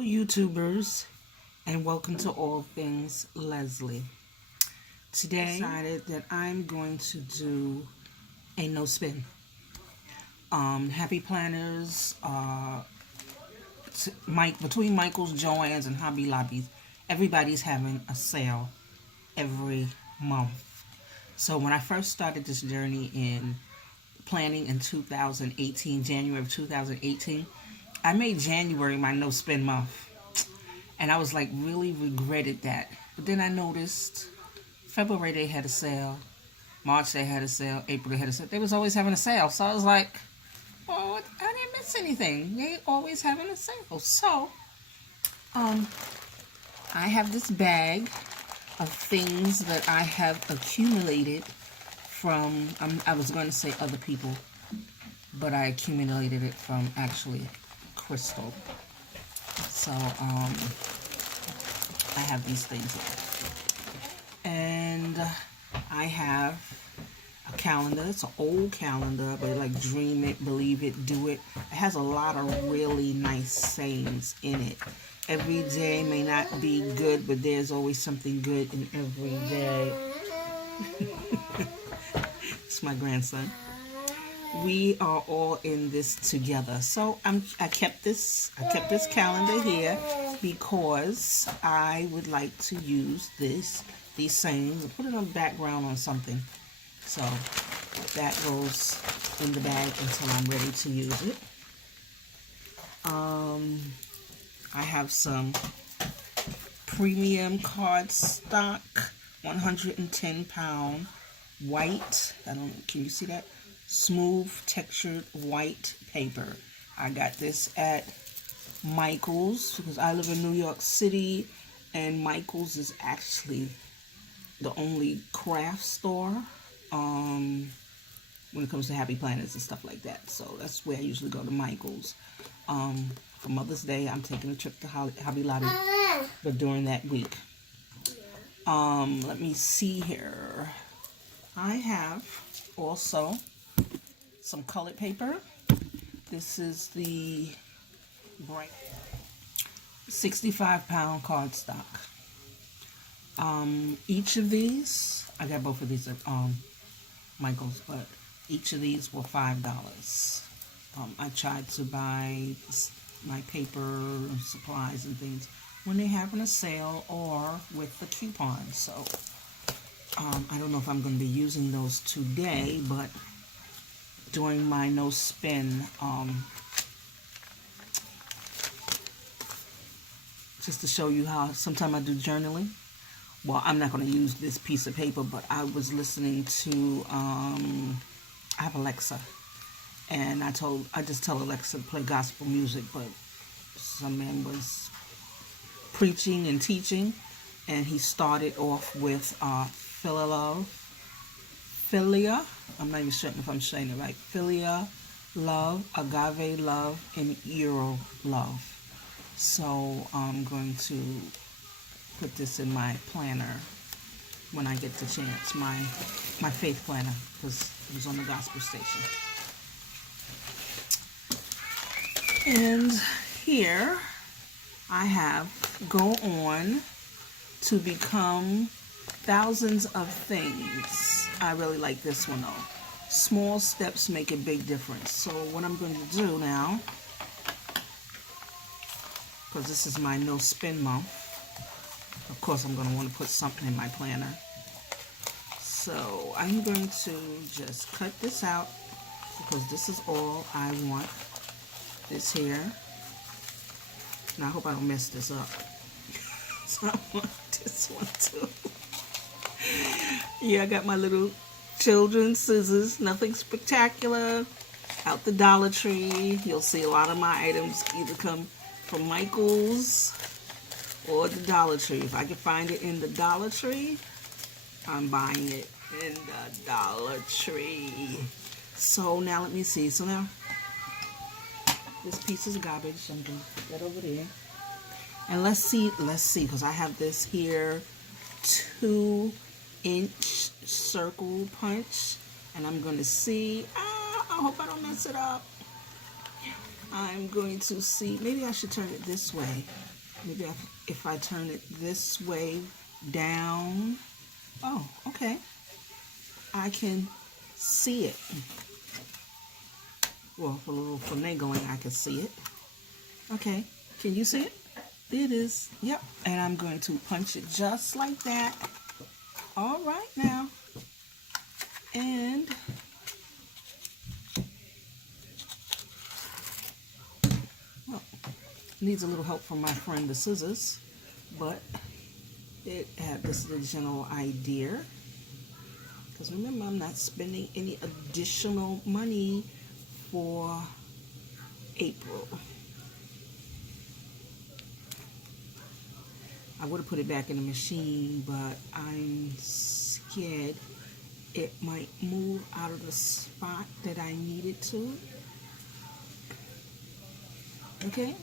Hello, YouTubers, and welcome to All Things Leslie. Today, I decided that I'm going to do a no spin. Happy Planners, between Michael's, Joann's, and Hobby Lobby's, everybody's having a sale every month. So when I first started this journey in planning in 2018, January of 2018, I made January my no spin month. And I was like, really regretted that. But then I noticed February they had a sale, March they had a sale, April they had a sale. They was always having a sale. So I was like, well, I didn't miss anything. They always having a sale. So, I have this bag of things that I have accumulated from, I was going to say other people, but I accumulated it from actually Crystal. So, I have these things here. And I have a calendar. It's an old calendar, but like dream it, believe it, do it. It has a lot of really nice sayings in it. Every day may not be good, but there's always something good in every day. It's my grandson. We are all in this together. So I kept this calendar here because I would like to use these sayings and put it on background on something. So that goes in the bag until I'm ready to use it. I have some premium cardstock, 110-pound white. Can you see that? Smooth textured white paper. I got this at Michael's because I live in New York City, and Michael's is actually the only craft store when it comes to Happy Planners and stuff like that. So that's where I usually go, to Michael's. For Mother's Day, I'm taking a trip to Hobby Lobby, but during that week. Let me see here. I have also some colored paper. This is the bright 65-pound cardstock. Each of these, I got both of these at Michael's, but each of these were $5. I tried to buy my paper supplies and things when they're having a sale or with the coupons. So I don't know if I'm going to be using those today, but during my no spin, just to show you how sometimes I do journaling. Well, I'm not going to use this piece of paper, but I was listening to, I have Alexa, and I just tell Alexa to play gospel music, but some man was preaching and teaching, and he started off with Philia, I'm not even certain if I'm saying it right, Philia love, agave love, and euro love. So I'm going to put this in my planner when I get the chance, my faith planner, because it was on the gospel station. And here I have Go On to Become Thousands of Things. I really like this one though. Small steps make a big difference. So what I'm going to do now, because this is my no spin month, of course I'm going to want to put something in my planner. So I'm going to just cut this out because this is all I want. This here. Now I hope I don't mess this up. So I want this one too. Yeah, I got my little children's scissors. Nothing spectacular. Out the Dollar Tree. You'll see a lot of my items either come from Michael's or the Dollar Tree. If I can find it in the Dollar Tree, I'm buying it in the Dollar Tree. So now let me see. So now this piece is garbage. I'm going to put that over there. And let's see, because I have this here 2-inch circle punch. And I'm going to see. I hope I don't mess it up. I'm going to see, maybe I should turn it this way. Maybe if I turn it this way down. Oh, okay. I can see it. Well, for a little finagling, I can see it. Okay, can you see it? There it is. Yep. And I'm going to punch it just like that. All right now. And well, needs a little help from my friend the scissors, but this is the general idea. Because remember, I'm not spending any additional money for April. I would have put it back in the machine, but I'm scared it might move out of the spot that I need it to. Okay?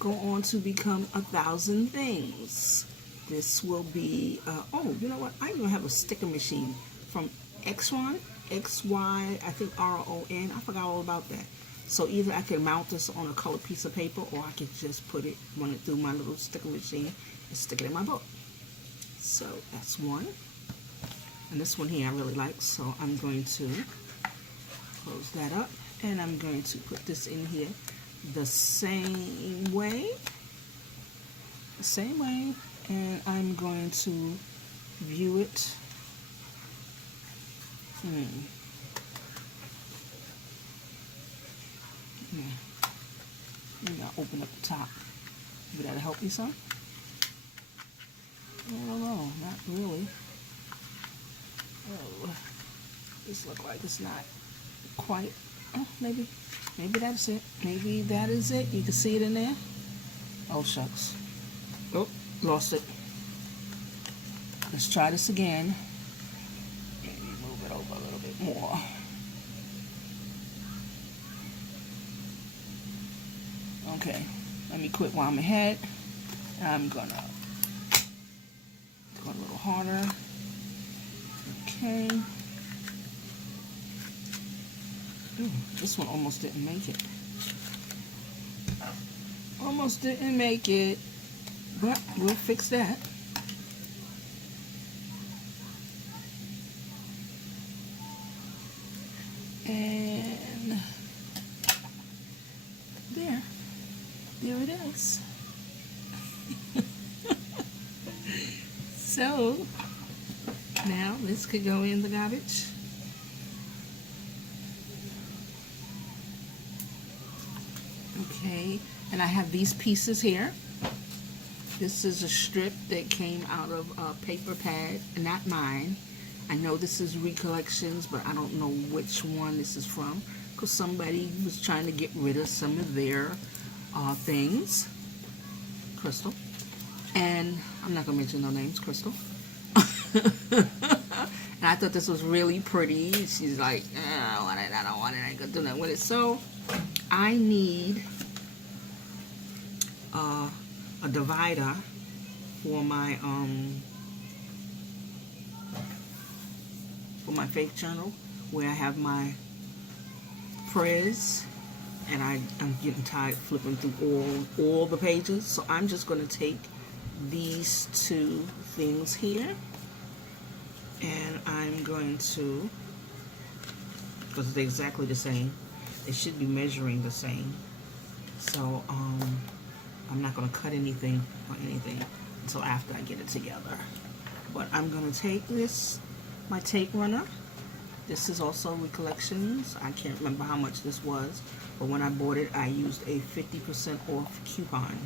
Go on to become 1,000 things. This will be, oh, you know what? I even have a sticker machine from Xron, XY, I think RON. I forgot all about that. So either I can mount this on a colored piece of paper, or I could just run it through my little sticker machine and stick it in my book. So that's one. And this one here I really like, so I'm going to close that up. And I'm going to put this in here the same way. And I'm going to view it. Maybe I'll open up the top. Maybe that'll help you some. I don't know, not really. Oh, this looks like it's not quite. Oh, maybe that's it. Maybe that is it. You can see it in there. Oh shucks. Oh, lost it. Let's try this again. Maybe move it over a little bit more. Okay, let me quit while I'm ahead. I'm gonna go a little harder. Okay. Ooh, this one almost didn't make it. Almost didn't make it, but we'll fix that. And there it is. So now this could go in the garbage. Okay, and I have these pieces here. This is a strip that came out of a paper pad, not mine. I know this is Recollections, but I don't know which one this is from, because somebody was trying to get rid of some of their things. Crystal. And I'm not going to mention no names, Crystal. And I thought this was really pretty. She's like, I don't want it, I don't want it, I ain't going to do nothing with it. So I need a divider for my faith journal, where I have my prayers, and I'm getting tired flipping through all the pages. So I'm just going to take these two things here, and I'm going to, because they're exactly the same, they should be measuring the same. So I'm not going to cut anything or anything until after I get it together. But I'm going to take this, my tape runner. This is also Recollections. I can't remember how much this was, but when I bought it, I used a 50% off coupon.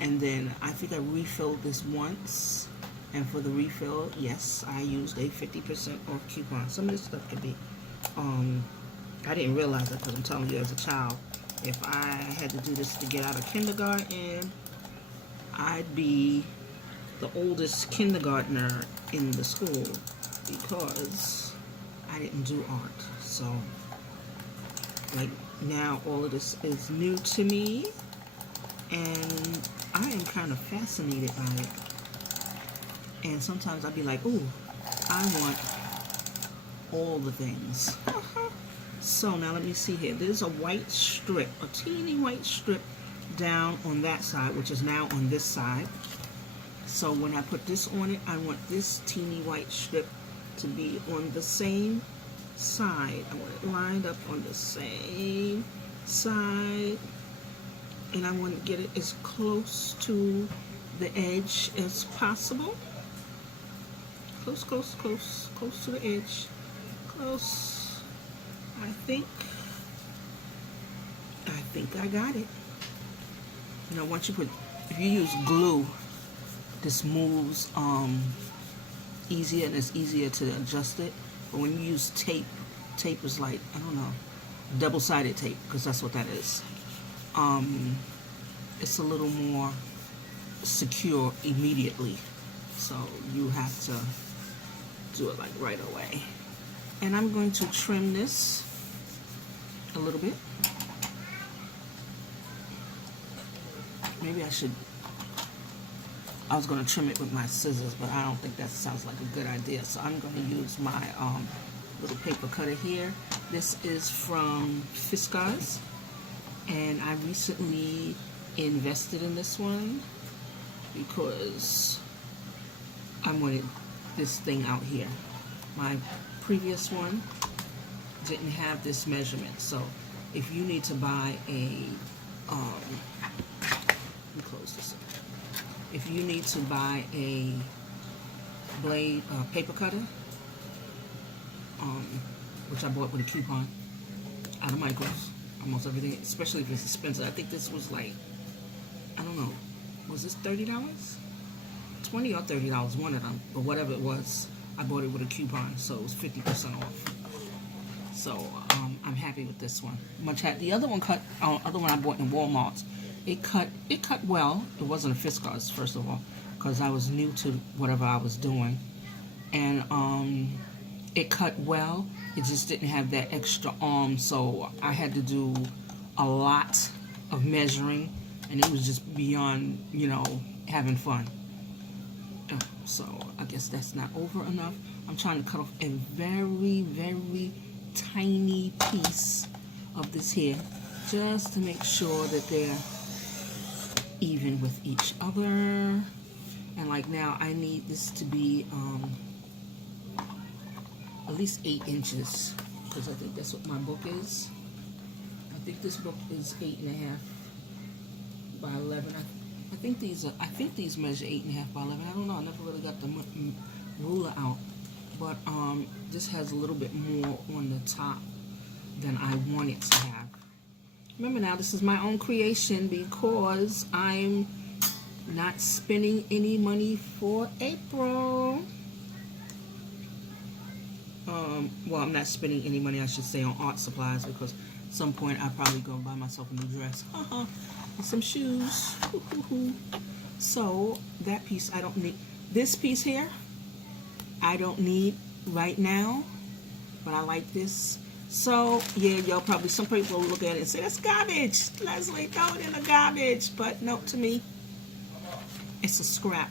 And then I think I refilled this once, and for the refill, yes, I used a 50% off coupon. Some of this stuff could be, I didn't realize that, because I'm telling you, as a child, if I had to do this to get out of kindergarten, I'd be the oldest kindergartner in the school, because I didn't do art. So, like, now all of this is new to me, and I am kind of fascinated by it. And sometimes I'll be like, ooh, I want all the things. So now let me see here. There's a white strip, a teeny white strip down on that side, which is now on this side. So when I put this on it, I want this teeny white strip to be on the same side. I want it lined up on the same side, and I want to get it as close to the edge as possible. Close, close, close, close to the edge. Close. I think I got it. You know, once you put, if you use glue, this moves easier, and it's easier to adjust it. But when you use tape, tape is like, I don't know, double-sided tape, because that's what that is. It's a little more secure immediately, so you have to do it like right away. And I'm going to trim this a little bit. Maybe I was going to trim it with my scissors, but I don't think that sounds like a good idea. So I'm going to use my little paper cutter here. This is from Fiskars, and I recently invested in this one because I wanted this thing out here. My previous one didn't have this measurement, so if you need to buy a let me close this up. If you need to buy a blade paper cutter, which I bought with a coupon out of Michael's, almost everything, especially if it's expensive. I think this was like, I don't know, was this $30? $20 or $30, one of them, but whatever it was, I bought it with a coupon, so it was 50% off. So I'm happy with this one. The other one other one I bought in Walmart. It cut well. It wasn't a Fiskars, first of all, because I was new to whatever I was doing, and it cut well. It just didn't have that extra arm, so I had to do a lot of measuring, and it was just beyond, you know, having fun. So I guess that's not over enough. I'm trying to cut off a very, very tiny piece of this here, just to make sure that they're even with each other. And like now, I need this to be at least 8 inches, because I think that's what my book is. I think this book is 8.5 by 11. I think these measure 8.5 by 11. I don't know. I never really got the ruler out, but this has a little bit more on the top than I want it to have. Remember now, this is my own creation because I'm not spending any money for April. Well, I'm not spending any money, I should say, on art supplies, because at some point I'll probably go buy myself a new dress. And some shoes. So that piece I don't need. This piece here I don't need right now, but I like this. So yeah, y'all probably, some people will look at it and say, that's garbage, Leslie, throw it in the garbage. But no, to me it's a scrap.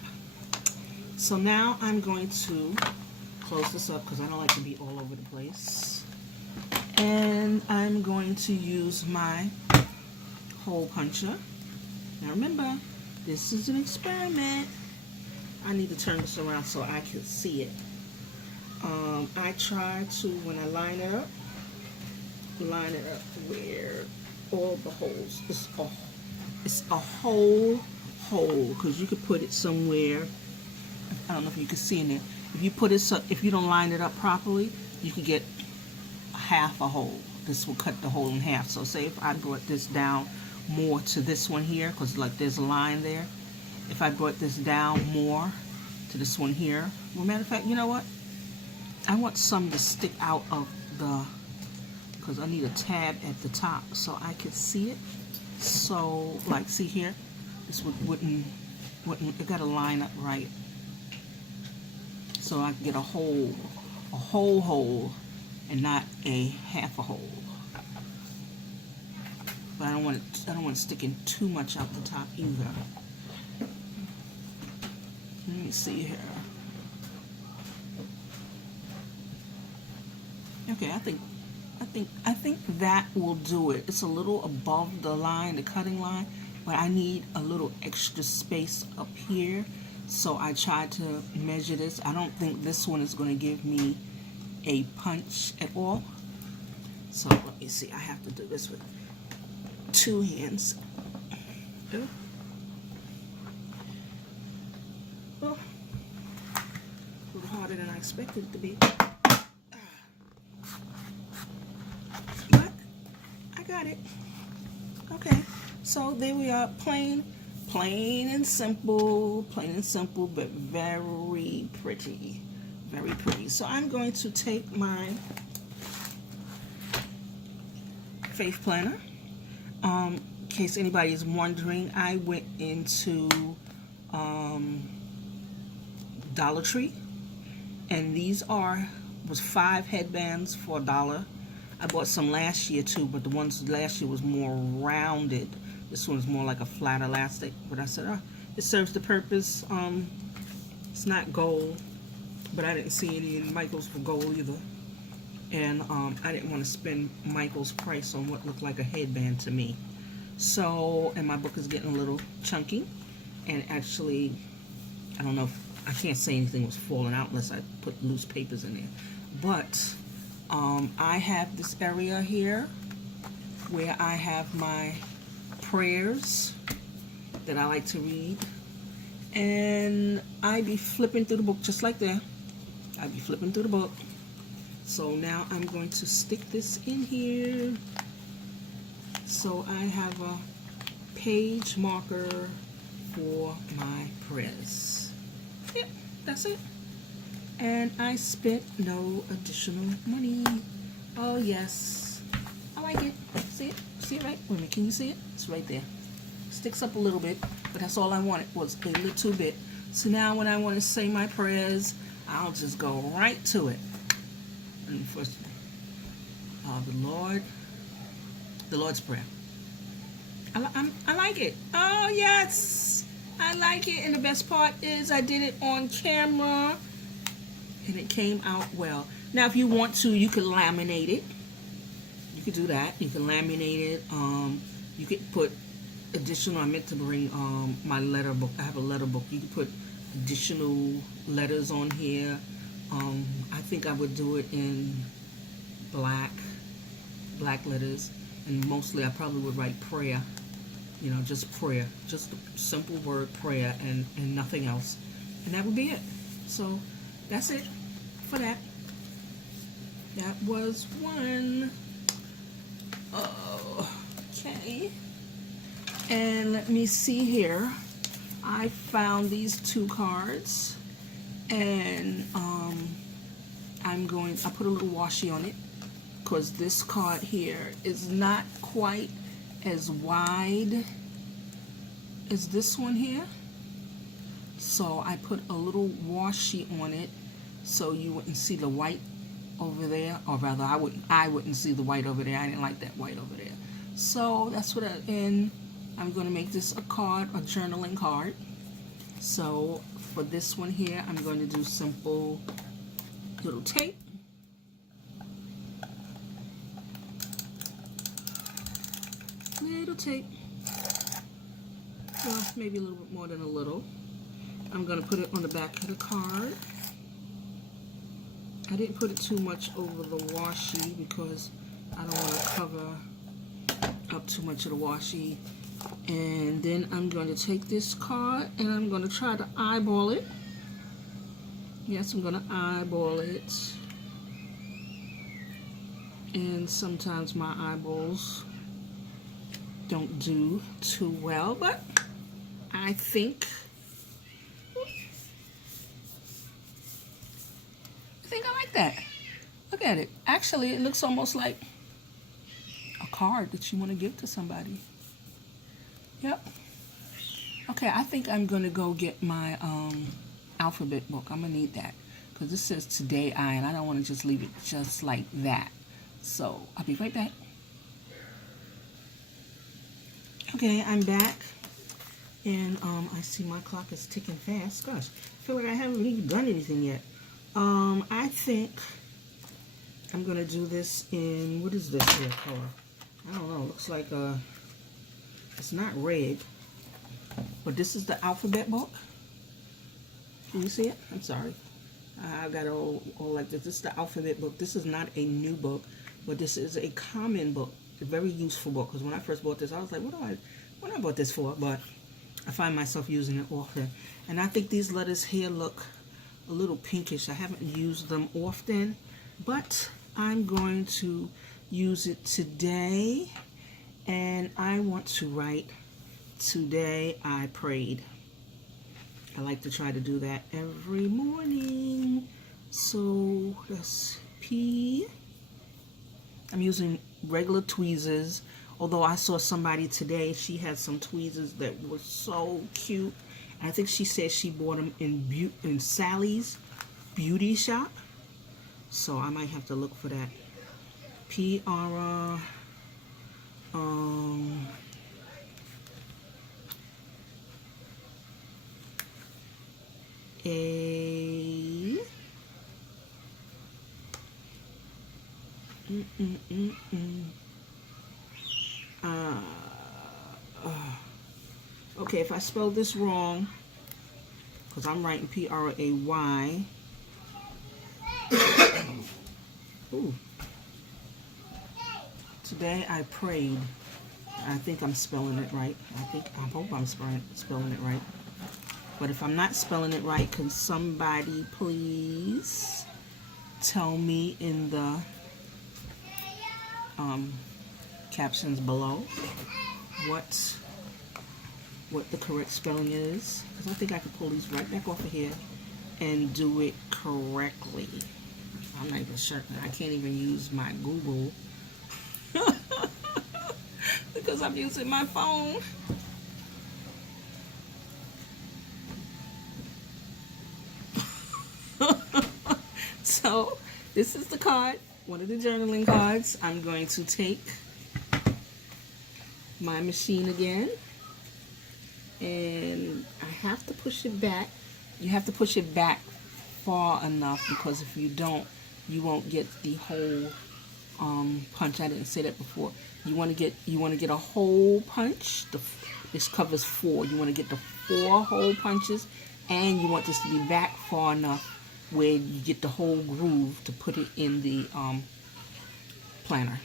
So now I'm going to close this up because I don't like to be all over the place, and I'm going to use my hole puncher. Now remember, this is an experiment. I need to turn this around so I can see it. I try to, when I line it up where all the holes. It's a whole hole, because you could put it somewhere. I don't know if you can see in it. If you put it, if you don't line it up properly, you could get half a hole. This will cut the hole in half. So say if I brought this down more to this one here, because like there's a line there. If I brought this down more to this one here, well, matter of fact, you know what? I want some to stick out of the, because I need a tab at the top so I could see it. So like, see here, this wouldn't it got to line up right, so I can get a whole hole and not a half a hole. But I don't want it sticking too much out the top either. Let me see here. Okay, I think I think that will do it. It's a little above the line, the cutting line, but I need a little extra space up here. So I tried to measure this. I don't think this one is going to give me a punch at all. So let me see. I have to do this with two hands. Oh, oh. A little harder than I expected it to be. But I got it. Okay, so there we are. Plain and simple, but very pretty. Very pretty. So I'm going to take my faith planner. In case anybody is wondering, I went into Dollar Tree, and these was 5 headbands for $1. I bought some last year too, but the ones last year was more rounded. This one's more like a flat elastic. But I said, oh, it serves the purpose. It's not gold, but I didn't see any in Michael's for gold either. And I didn't want to spend Michael's price on what looked like a headband to me. So, and my book is getting a little chunky. And actually, I don't know if, I can't say anything was falling out unless I put loose papers in there. But I have this area here where I have my prayers that I like to read. And I be flipping through the book just like that. I be flipping through the book. So now I'm going to stick this in here. So I have a page marker for my prayers. Yep, that's it. And I spent no additional money. Oh yes, I like it. See it? See it right? Wait a minute, can you see it? It's right there. Sticks up a little bit, but that's all I wanted was a little bit. So now when I want to say my prayers, I'll just go right to it. And first, the Lord's Prayer. I like it. Oh yes, I like it. And the best part is I did it on camera, and it came out well. Now, if you want to, you can laminate it. You could do that. You can laminate it. You could put additional. I meant to bring my letter book. I have a letter book. You could put additional letters on here. I think I would do it in black letters, and mostly I probably would write prayer, you know, just prayer, just a simple word prayer and nothing else, and that would be it. So that's it for that. That was one. Okay, and let me see here. I found these 2 cards. And I put a little washi on it because this card here is not quite as wide as this one here. So I put a little washi on it so you wouldn't see the white over there, or rather I wouldn't see the white over there. I didn't like that white over there. So that's what I'm going to make this a card, a journaling card. So for this one here, I'm going to do simple little tape. Little tape. Well, maybe a little bit more than a little. I'm going to put it on the back of the card. I didn't put it too much over the washi because I don't want to cover up too much of the washi. And then I'm going to take this card and I'm going to try to eyeball it. Yes, I'm going to eyeball it. And sometimes my eyeballs don't do too well, but I think I like that. Look at it. Actually, it looks almost like a card that you want to give to somebody. Yep. Okay, I think I'm going to go get my alphabet book. I'm going to need that because this says Today I, and I don't want to just leave it just like that. So I'll be right back. Okay, I'm back. And I see my clock is ticking fast. Gosh, I feel like I haven't even done anything yet. I think I'm going to do this in, what is this here color? I don't know. Looks like it's not red, but this is the alphabet book. Can you see it? I'm sorry. I got it all like this. This is the alphabet book. This is not a new book, but this is a common book, a very useful book. Because when I first bought this, I was like, what I bought this for? But I find myself using it often. And I think these letters here look a little pinkish. I haven't used them often, but I'm going to use it today. And I want to write, today I prayed. I like to try to do that every morning. So that's P. I'm using regular tweezers. Although I saw somebody today, she had some tweezers that were so cute. I think she said she bought them in Sally's Beauty Shop. So I might have to look for that. P-R-A. Okay, if I spelled this wrong, because I'm writing P-R-A-Y. Ooh. Today I prayed. I think I'm spelling it right. I hope I'm spelling it right. But if I'm not spelling it right, can somebody please tell me in the captions below what the correct spelling is? Because I think I could pull these right back off of here and do it correctly. I'm not even sure. I can't even use my Google because I'm using my phone. So this is the card, one of the journaling cards. I'm going to take my machine again, and I have to push it back. You have to push it back far enough, because if you don't, you won't get the whole punch. I didn't say that before. You want to get a whole punch. This covers 4. You want to get the 4 whole punches, and you want this to be back far enough where you get the whole groove to put it in the planner.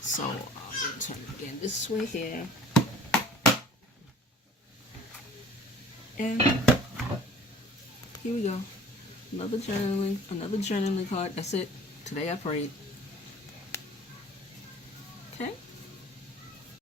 So I'll turn it again this way here, and here we go. Another journaling card. That's it. Today I prayed.